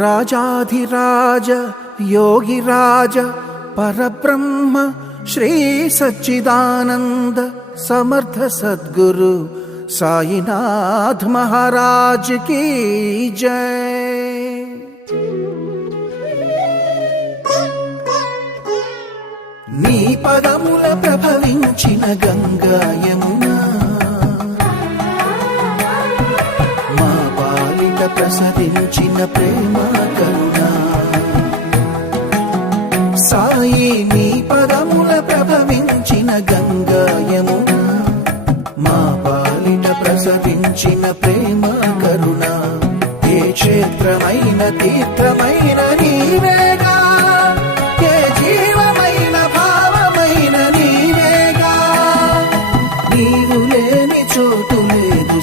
రాజాధిరాజ యోగిరాజ పరబ్రహ్మ శ్రీ సచ్చిదానంద సమర్థ సద్గురు సాయినాథ్ మహారాజ్ కీ జై. నీ పదముల ప్రభవించిన గంగా యమునా మా పాలిట ప్రసరించిన ప్రేమ కరుణ. సాయి నీ పదముల ప్రభవించిన గంగా యమునా మా పాలిట ప్రసరించిన ప్రేమ కరుణ. ఏ క్షేత్రమైన తీర్థమైన నీవేగా, ఏ జీవమైన భావమైన నీవేగా. నీవు లేని చోటు లేదు